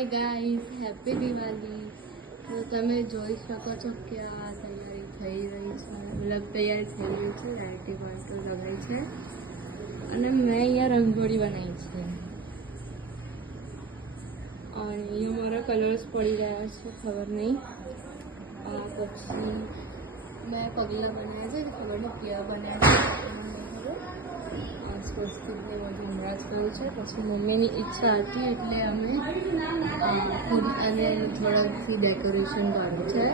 Hi guys, happy Diwali. તો તમે જોઈ શકો છો કે આ તૈયારી થઈ રહી છે, મતલબ તૈયારી થઈ રહી છે. લાઇટી વાઇટો લગાવી છે અને મેં અહીંયા રંગોળી બનાવી છે અને અહીંયા મારા કલર્સ પડી રહ્યા છે, ખબર નહીં. પછી મેં પગલાં બનાવ્યા છે, ખબર નહીં કેવા બનાવ્યા છે. સ્વસ્તિકને બધું હમણાં જ કર્યું છે. પછી મમ્મીની ઈચ્છા હતી એટલે અમે પૂરી અને થોડાથી ડેકોરેશન કર્યું છે.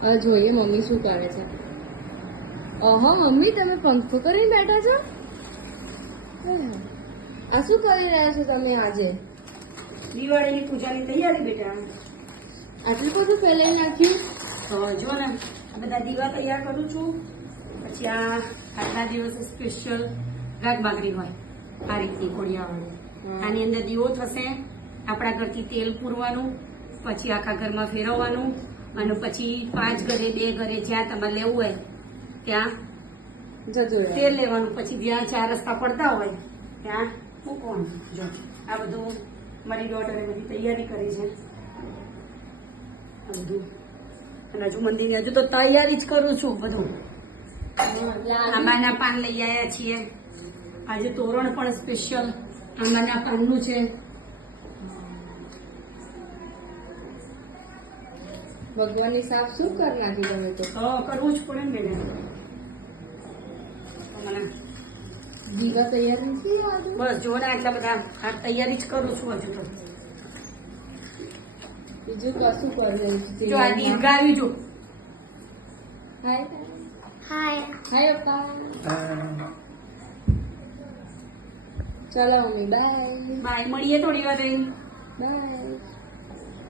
હવે જોઈએ મમ્મી શું કરે છે. ઓહો મમ્મી, તમે પંખો કરીને બેઠા છો? આ શું કરી રહ્યા છો તમે આજે? દિવાળીની પૂજાની તૈયારી બેટા. આટલું બધું પહેલા નાખ્યું? તો જો ને આ બધા દીવા તૈયાર કરું છું. પછી આજના દિવસે સ્પેશિયલ રાગ બાગડી હોય આ રીતની કોળિયાવાળી. આની અંદર દીવો થશે. આપણા ઘરથી તેલ પૂરવાનું, પછી આખા ઘરમાં ફેરવવાનું અને પછી 5 ઘરે 2 ઘરે જ્યાં તમારે લેવું હોય ત્યાં તેલ લેવાનું. પછી જ્યાં 4 રસ્તા પડતા હોય ત્યાં મૂકવાનું. જો આ બધું મારી ડોટરે બધી તૈયારી કરી છે. આ બધું અને હજુ મંદિરની હજુ તો તૈયારી જ કરું છું. બધું આંબાના પાન લઈ આવ્યા છીએ. આજે તોરણ પણ સ્પેશિયલ આંબાના પાનનું છે. ભગવાનની સાફ શું કર નાખી તમે તો? કરવું જ પડે ને બેન. દીવા તૈયાર નથી? બસ જો ને આટલા બધા આ તૈયારી જ કરું છું. હજુ તો બીજું કશું કરી જો આ દીર્ઘા આવી જો. હાય હાય હાય પપ્પા. ચલો મમ્મી, બાય બાય, મળીએ થોડી વાર રહીને. બાય.